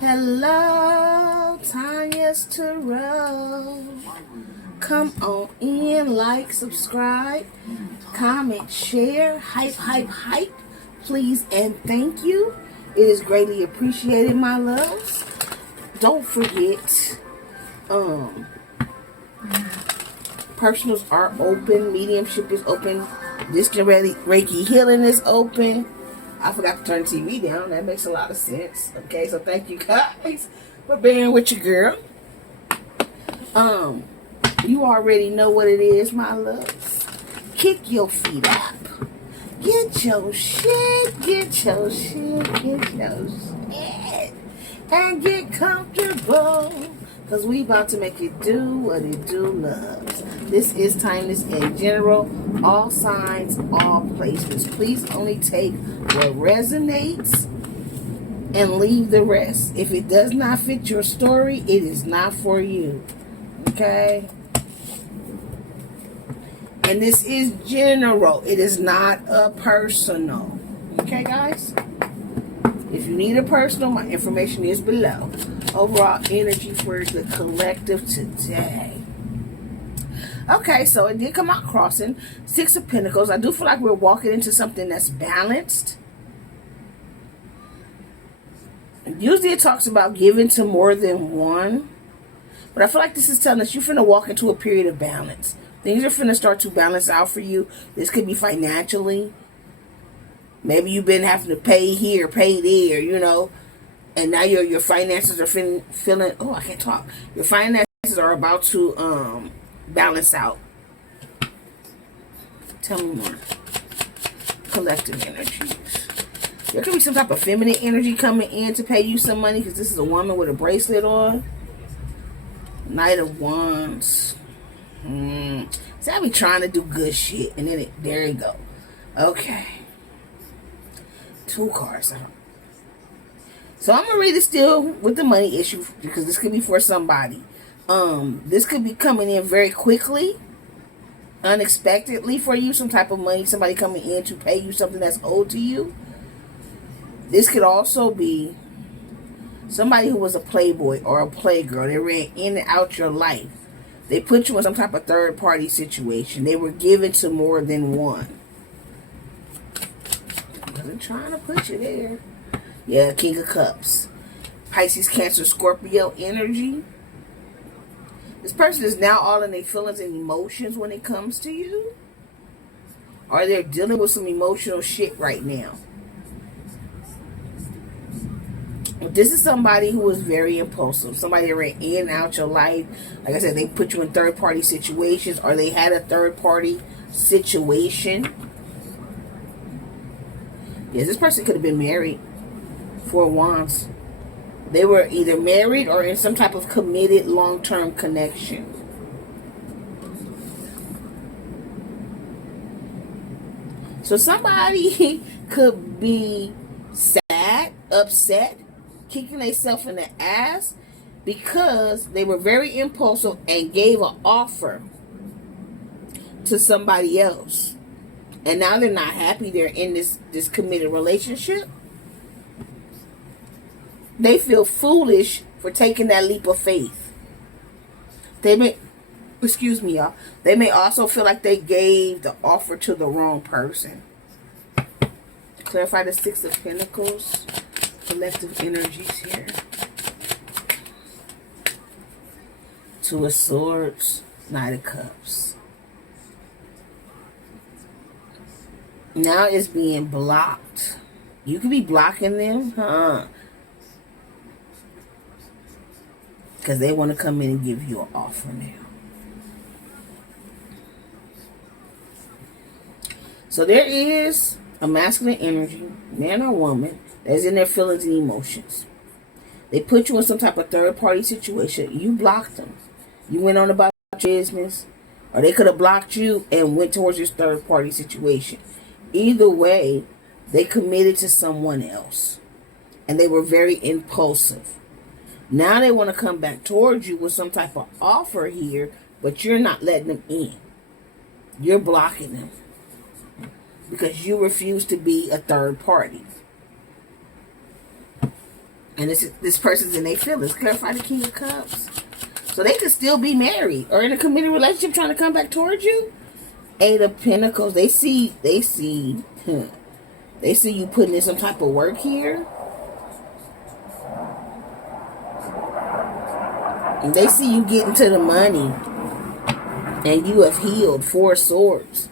Hello, Tanya's Tarot. Come on in, like, subscribe, comment, share, hype, hype, hype, please and thank you. It is greatly appreciated, my loves. Don't forget, personals are open, mediumship is open, distant Reiki healing is open. I forgot to turn the TV down. That makes a lot of sense. Okay, so thank you guys for bearing with your girl. You already know what it is, my loves. Kick your feet up. Get your shit, get your shit, get your shit. And get comfortable. Because we about to make it do what it do loves. This is Timeless in general. All signs, all placements. Please only take what resonates and leave the rest. If it does not fit your story, it is not for you. Okay? And this is general. It is not a personal. Okay, guys? If you need a personal, my information is below. Overall energy for the collective today. Okay, so it did come out crossing. 6 of Pentacles. I do feel like we're walking into something that's balanced. Usually it talks about giving to more than one. But I feel like this is telling us you're finna walk into a period of balance. Things are finna start to balance out for you. This could be financially. Maybe you've been having to pay here, pay there, you know. And now your finances are feeling, oh, I can't talk. Your finances are about to balance out. Tell me more. Collective energies. There could be some type of feminine energy coming in to pay you some money because this is a woman with a bracelet on. Knight of Wands. See, I be trying to do good shit. And then there you go. Okay. 2 cards. So I'm going to read it still with the money issue because this could be for somebody. This could be coming in very quickly, unexpectedly for you. Some type of money, somebody coming in to pay you something that's owed to you. This could also be somebody who was a playboy or a playgirl. They ran in and out your life. They put you in some type of third party situation. They were given to more than one. I wasn't trying to put you there. Yeah, King of Cups. Pisces, Cancer, Scorpio energy. This person is now all in their feelings and emotions when it comes to you. Or they're dealing with some emotional shit right now. This is somebody who is very impulsive. Somebody that ran in and out your life. Like I said, they put you in third-party situations. Or they had a third-party situation. Yes, this person could have been married. 4 Wands. They were either married or in some type of committed long-term connection. So somebody could be sad, upset, kicking themselves in the ass because they were very impulsive and gave an offer to somebody else. And now they're not happy they're in this committed relationship. They feel foolish for taking that leap of faith. They may, excuse me, y'all. They may also feel like they gave the offer to the wrong person. Clarify the 6 of Pentacles. Collective energies here. 2 of Swords. Knight of Cups. Now it's being blocked. You could be blocking them, huh? Because they want to come in and give you an offer now. So there is a masculine energy, man or woman, that's in their feelings and emotions. They put you in some type of third-party situation. You blocked them. You went on about your business. Or they could have blocked you and went towards this third-party situation. Either way, they committed to someone else. And they were very impulsive. Now they want to come back towards you with some type of offer here, but you're not letting them in. You're blocking them because you refuse to be a third party. And this person's in their feelings. Clarify the King of Cups. So they could still be married or in a committed relationship trying to come back towards you. Eight of Pentacles. They see you putting in some type of work here. And they see you getting to the money. And you have healed. Four of Swords.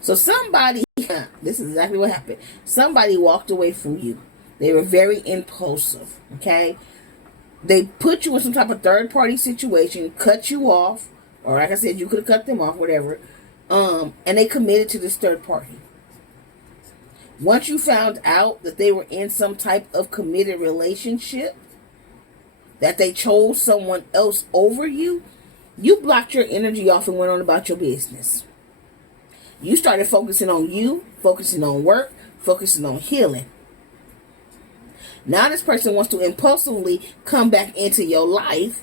So somebody, this is exactly what happened. Somebody walked away from you. They were very impulsive, okay? They put you in some type of third-party situation, cut you off, or like I said, you could have cut them off, whatever, and they committed to this third party. Once you found out that they were in some type of committed relationship, that they chose someone else over you, you blocked your energy off and went on about your business. You started focusing on you, focusing on work, focusing on healing. Now this person wants to impulsively come back into your life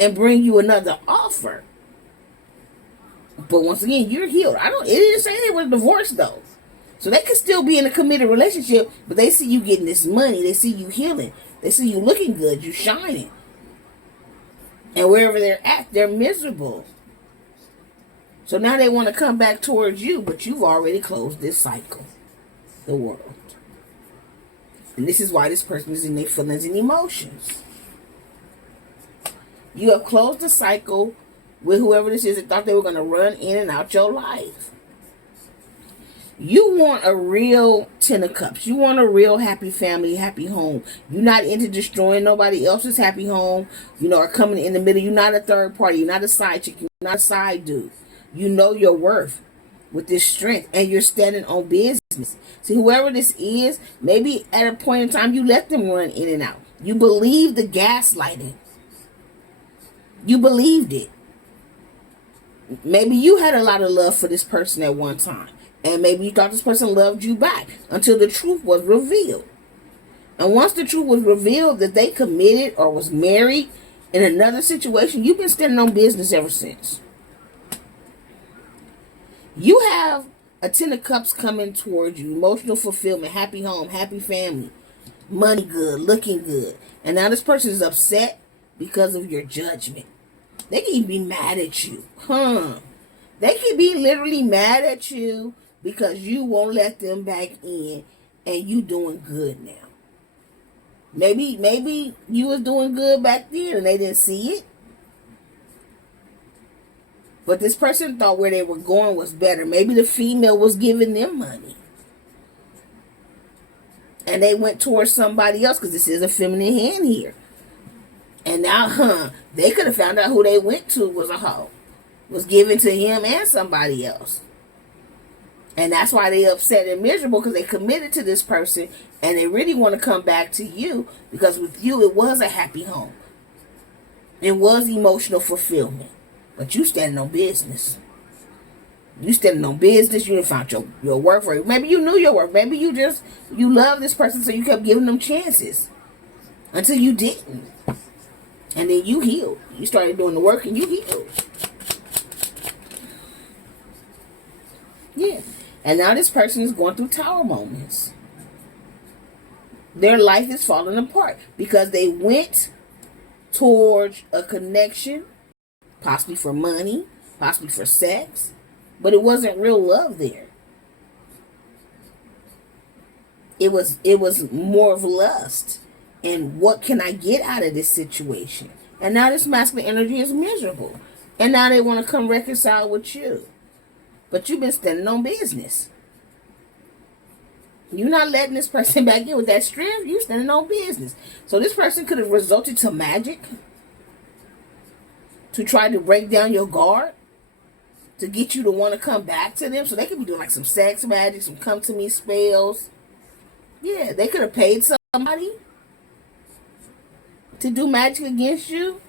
and bring you another offer. But once again, you're healed. It didn't say they were divorced though. So they could still be in a committed relationship, but they see you getting this money. They see you healing. They see you looking good, you shining. And wherever they're at, they're miserable. So now they want to come back towards you, but you've already closed this cycle, the world. And this is why this person is in their feelings and emotions. You have closed the cycle with whoever this is that thought they were going to run in and out your life. You want a real Ten of Cups. You want a real happy family, happy home. You're not into destroying nobody else's happy home, or coming in the middle. You're not a third party. You're not a side chick. You're not a side dude. You know your worth with this strength, and you're standing on business. See, whoever this is, maybe at a point in time you let them run in and out. You believe the gaslighting. You believed it. Maybe you had a lot of love for this person at one time, and maybe you thought this person loved you back until the truth was revealed. And once the truth was revealed that they committed or was married in another situation, you've been standing on business ever since. You have a Ten of Cups coming towards you. Emotional fulfillment, happy home, happy family, money good, looking good. And now this person is upset because of your judgment. They can even be mad at you. They can be literally mad at you because you won't let them back in and you doing good now. Maybe you was doing good back then and they didn't see it. But this person thought where they were going was better. Maybe the female was giving them money. And they went towards somebody else because this is a feminine hand here. And now, they could have found out who they went to was a hoe. Was given to him and somebody else. And that's why they upset and miserable because they committed to this person and they really want to come back to you because with you it was a happy home. It was emotional fulfillment. But you standing on business. You standing on business. You didn't find your worth. Or maybe you knew your worth. Maybe you love this person so you kept giving them chances. Until you didn't. And then you healed. You started doing the work and you healed. Yeah. And now this person is going through tower moments. Their life is falling apart. Because they went towards a connection. Possibly for money, possibly for sex, but it wasn't real love there. It was more of lust. And what can I get out of this situation? And now this masculine energy is miserable. And now they want to come reconcile with you. But you've been standing on business. You're not letting this person back in with that strength. You're standing on business. So this person could have resulted to magic. To try to break down your guard. To get you to want to come back to them. So they could be doing like some sex magic. Some come to me spells. Yeah, they could have paid somebody. To do magic against you.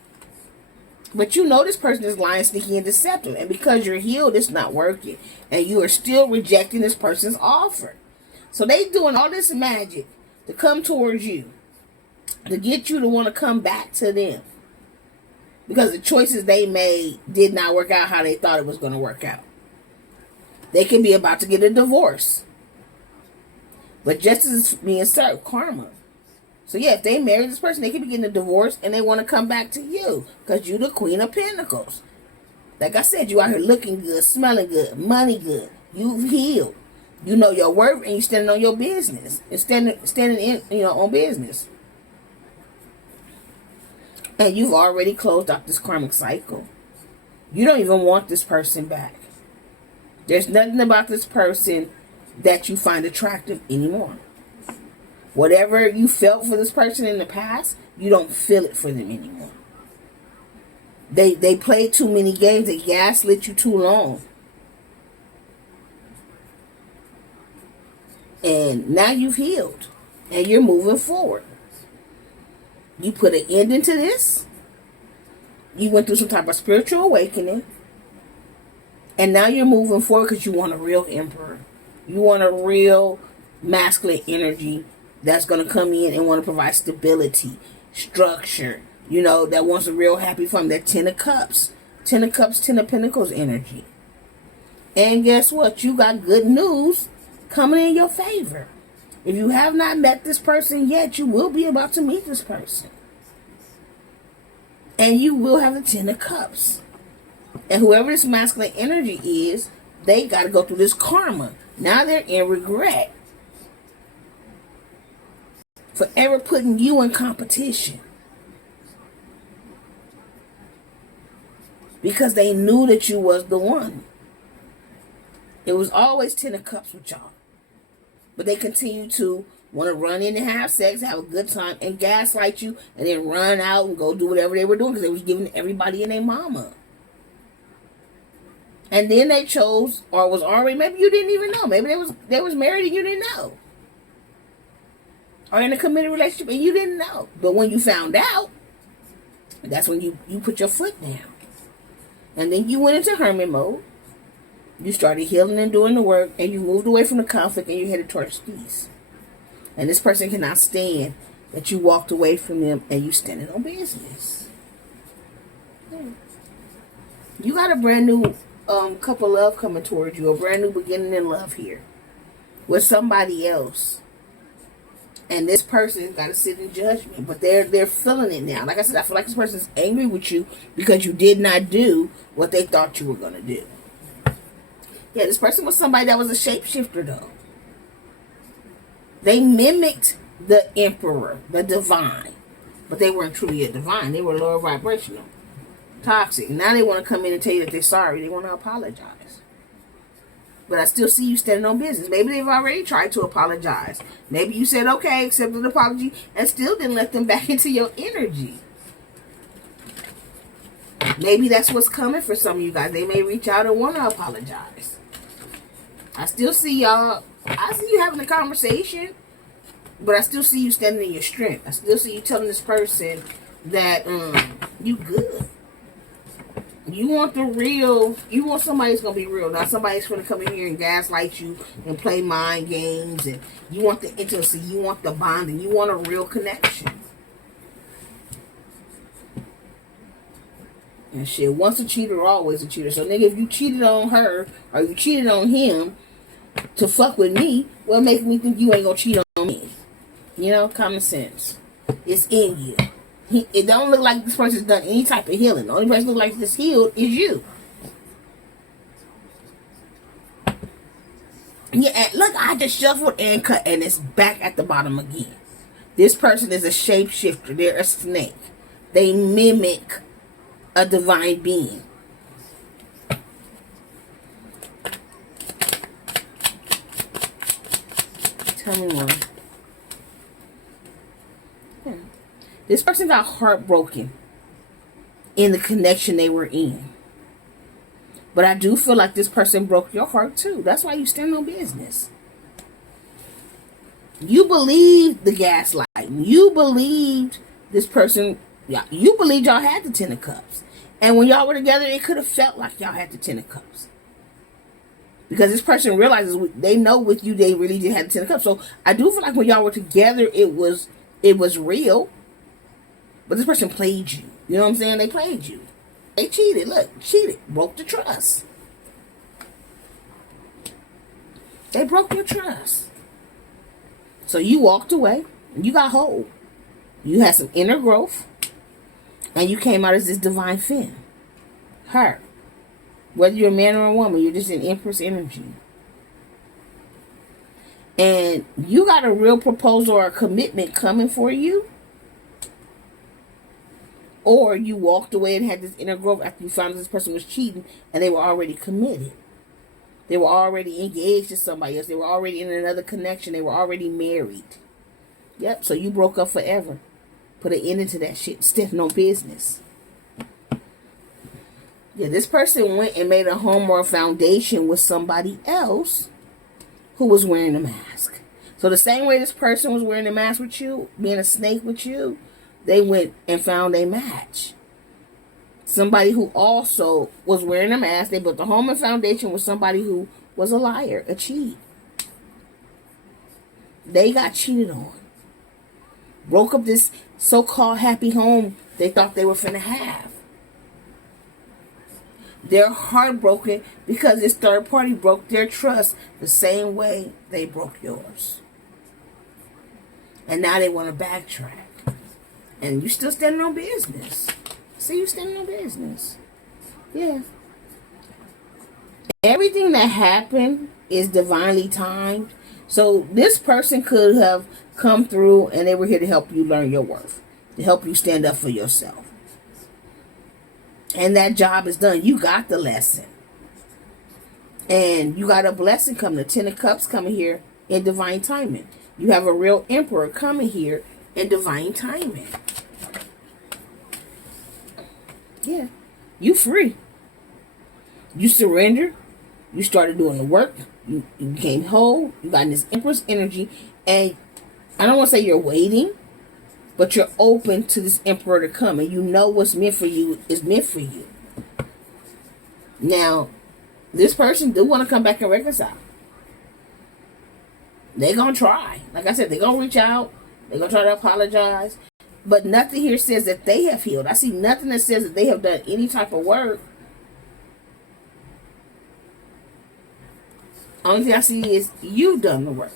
But you know this person is lying, sneaky, and deceptive. And because you're healed, it's not working. And you are still rejecting this person's offer. So they doing all this magic to come towards you. To get you to want to come back to them. Because the choices they made did not work out how they thought it was going to work out. They could be about to get a divorce. But justice is being served, karma. So yeah, if they marry this person, they could be getting a divorce and they want to come back to you because you the Queen of Pentacles. Like I said, you out here looking good, smelling good, money good. You've healed. You know your worth and you standing on your business. And standing in your own business. And you've already closed out this karmic cycle. You don't even want this person back. There's nothing about this person that you find attractive anymore. Whatever you felt for this person in the past, you don't feel it for them anymore. They played too many games. They gaslit you too long. And now you've healed. And you're moving forward. You put an end into this. You went through some type of spiritual awakening. And now you're moving forward because you want a real emperor. You want a real masculine energy that's going to come in and want to provide stability, structure. You know, that wants a real happy family. That 10 of Cups. 10 of Cups, 10 of Pentacles energy. And guess what? You got good news coming in your favor. If you have not met this person yet, you will be about to meet this person. And you will have the 10 of Cups. And whoever this masculine energy is, they got to go through this karma. Now they're in regret. For ever putting you in competition. Because they knew that you was the one. It was always 10 of Cups with y'all. But they continue to want to run in and have sex, have a good time, and gaslight you, and then run out and go do whatever they were doing because they was giving everybody and their mama. And then they chose, or was already, maybe you didn't even know. Maybe they was married and you didn't know. Or in a committed relationship and you didn't know. But when you found out, that's when you put your foot down. And then you went into hermit mode. You started healing and doing the work, and you moved away from the conflict and you headed towards peace. And this person cannot stand that you walked away from them and you standing on business. You got a brand new couple love coming towards you, a brand new beginning in love here with somebody else. And this person's got to sit in judgment, but they're feeling it now. Like I said, I feel like this person's angry with you because you did not do what they thought you were going to do. Yeah, this person was somebody that was a shapeshifter, though. They mimicked the emperor, the divine. But they weren't truly a divine. They were lower vibrational. Toxic. Now they want to come in and tell you that they're sorry. They want to apologize. But I still see you standing on business. Maybe they've already tried to apologize. Maybe you said, okay, accepted an apology, and still didn't let them back into your energy. Maybe that's what's coming for some of you guys. They may reach out and want to apologize. I still see y'all. I see you having a conversation, but I still see you standing in your strength. I still see you telling this person that you good. You want the real. You want somebody that's going to be real. Not somebody's going to come in here and gaslight you and play mind games. And you want the intimacy. You want the bonding. You want a real connection. And shit, once a cheater, always a cheater. So, nigga, if you cheated on her or you cheated on him to fuck with me, what makes me think you ain't gonna cheat on me? You know, common sense. It's in you. It don't look like this person's done any type of healing. The only person look like this healed is you. Yeah, and look, I just shuffled and cut, and it's back at the bottom again. This person is a shapeshifter. They're a snake. They mimic a divine being. Tell me more. This person got heartbroken in the connection they were in. But I do feel like this person broke your heart too. That's why you stand on business. You believed the gaslight. You believed this person. Yeah, you believed y'all had the 10 of Cups. And when y'all were together, it could have felt like y'all had the 10 of Cups. Because this person realizes they know with you they really did have the 10 of Cups. So I do feel like when y'all were together, it was real. But this person played you. You know what I'm saying? They played you. They cheated. Look, cheated. Broke the trust. They broke your trust. So you walked away. You got whole. You had some inner growth. And you came out as this divine femme. Her. Whether you're a man or a woman, you're just an Empress energy. And you got a real proposal or a commitment coming for you. Or you walked away and had this inner growth after you found this person was cheating and they were already committed. They were already engaged to somebody else. They were already in another connection. They were already married. Yep, so you broke up forever. Put an end to that shit. Still no business. Yeah, this person went and made a home or a foundation with somebody else who was wearing a mask. So the same way this person was wearing a mask with you, being a snake with you, they went and found a match. Somebody who also was wearing a mask. They built a home and foundation with somebody who was a liar, a cheat. They got cheated on. Broke up this so-called happy home they thought they were finna have. They're heartbroken because this third party broke their trust the same way they broke yours. And now they want to backtrack. And you still standing on business. See, you standing on business. Yeah. Everything that happened is divinely timed. So this person could have come through and they were here to help you learn your worth. To help you stand up for yourself. And that job is done. You got the lesson. And you got a blessing coming. The Ten of Cups coming here in divine timing. You have a real emperor coming here in divine timing. Yeah. You free. You surrendered. You started doing the work. You became whole. You got this Empress energy. And I don't want to say you're waiting. But you're open to this emperor to come. And you know what's meant for you is meant for you. Now, this person do want to come back and reconcile. They're going to try. Like I said, they're going to reach out. They're going to try to apologize. But nothing here says that they have healed. I see nothing that says that they have done any type of work. Only thing I see is you've done the work.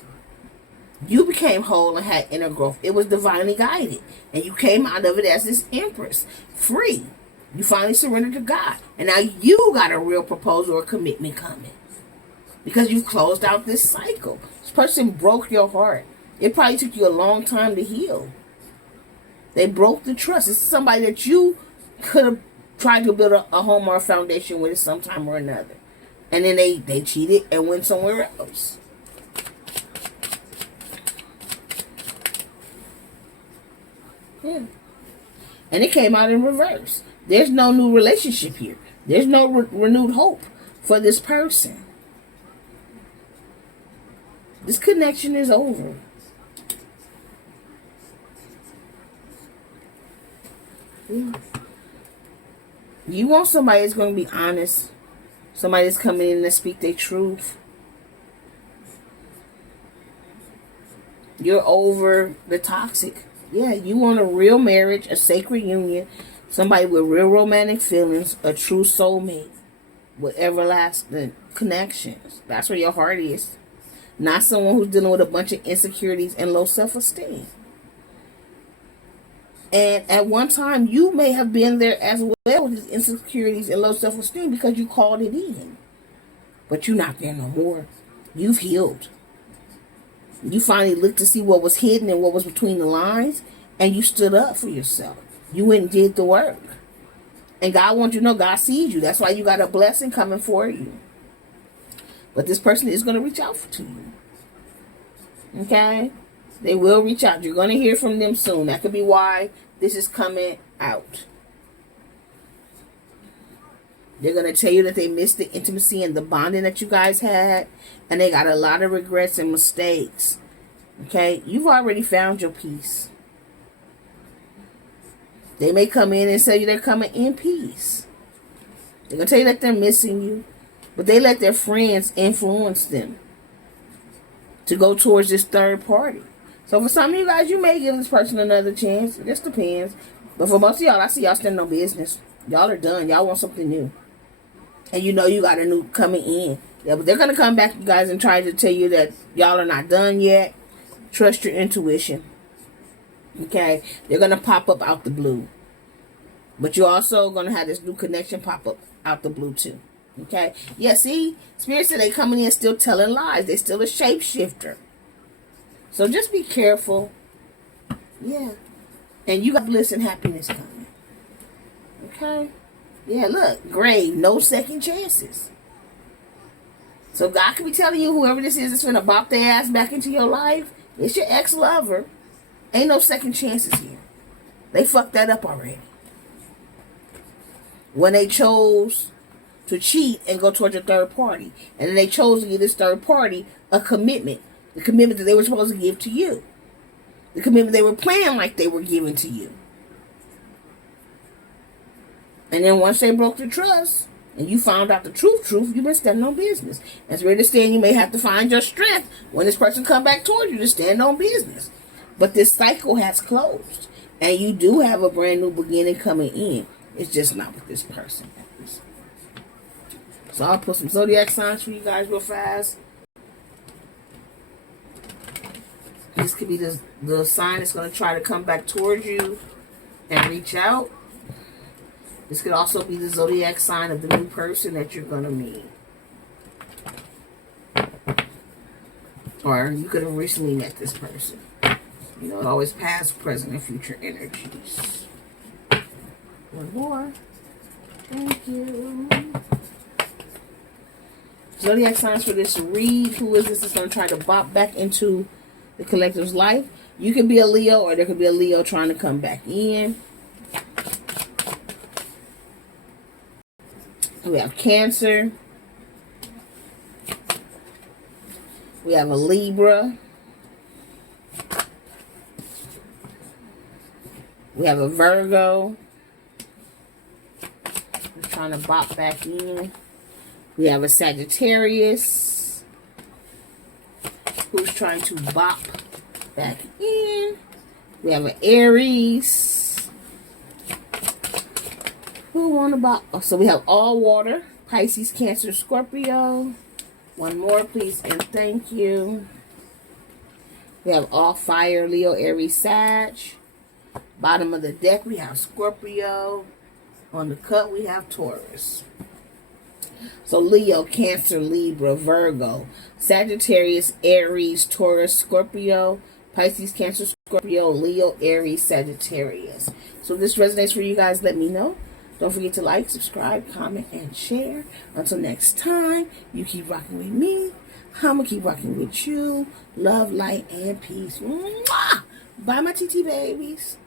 You became whole and had inner growth. It was divinely guided. And you came out of it as this empress. Free. You finally surrendered to God. And now you got a real proposal or commitment coming. Because you've closed out this cycle. This person broke your heart. It probably took you a long time to heal. They broke the trust. It's somebody that you could have tried to build a home or a foundation with sometime or another. And then they cheated and went somewhere else. Yeah. And it came out in reverse. There's no new relationship here. There's no renewed hope for this person. This connection is over. Yeah. You want somebody that's going to be honest. Somebody that's coming in to speak their truth. You're over the toxic. Yeah, you want a real marriage, a sacred union, somebody with real romantic feelings, a true soulmate with everlasting connections. That's where your heart is. Not someone who's dealing with a bunch of insecurities and low self-esteem. And at one time, you may have been there as well with these insecurities and low self-esteem because you called it in. But you're not there no more. You've healed. You finally looked to see what was hidden and what was between the lines, and you stood up for yourself. You went and did the work. And God wants you to know God sees you. That's why you got a blessing coming for you. But this person is going to reach out to you. Okay? They will reach out. You're going to hear from them soon. That could be why this is coming out. They're going to tell you that they missed the intimacy and the bonding that you guys had. And they got a lot of regrets and mistakes. Okay? You've already found your peace. They may come in and tell you they're coming in peace. They're going to tell you that they're missing you. But they let their friends influence them to go towards this third party. So for some of you guys, you may give this person another chance. It just depends. But for most of y'all, I see y'all standing on business. Y'all are done. Y'all want something new. And you know you got a new coming in. Yeah, but they're going to come back, you guys, and try to tell you that y'all are not done yet. Trust your intuition. Okay? They're going to pop up out the blue. But you're also going to have this new connection pop up out the blue too. Okay? Yeah, see? Spirit said they coming in still telling lies. They still a shapeshifter. So just be careful. Yeah. And you got bliss and happiness coming. Okay? Yeah, look. Grave. No second chances. So God could be telling you, whoever this is that's going to bop their ass back into your life, it's your ex-lover. Ain't no second chances here. They fucked that up already. When they chose to cheat and go towards a third party. And then they chose to give this third party a commitment. The commitment that they were supposed to give to you. The commitment they were playing like they were giving to you. And then once they broke the trust, and you found out the truth, you've been standing on business. As we understand, you may have to find your strength when this person come back towards you to stand on business. But this cycle has closed. And you do have a brand new beginning coming in. It's just not with this person. So I'll put some zodiac signs for you guys real fast. This could be the sign that's going to try to come back towards you and reach out. This could also be the zodiac sign of the new person that you're going to meet. Or you could have recently met this person. You know, it's always past, present, and future energies. One more. Thank you. Zodiac signs for this read. Who is this that's going to try to bop back into the collective's life? You could be a Leo, or there could be a Leo trying to come back in. We have Cancer. We have a Libra. We have a Virgo. We're trying to bop back in. We have a Sagittarius who's trying to bop back in. We have an Aries who want to bop. Oh, so we have all water. Pisces, Cancer, Scorpio. One more, please, and thank you. We have all fire. Leo, Aries, Sag. Bottom of the deck, we have Scorpio. On the cut, we have Taurus. So Leo, Cancer, Libra, Virgo, Sagittarius, Aries, Taurus, Scorpio, Pisces, Cancer, Scorpio, Leo, Aries, Sagittarius. So if this resonates for you guys, let me know. Don't forget to like, subscribe, comment, and share. Until next time, you keep rocking with me. I'm going to keep rocking with you. Love, light, and peace. Mwah! Bye, my TT babies.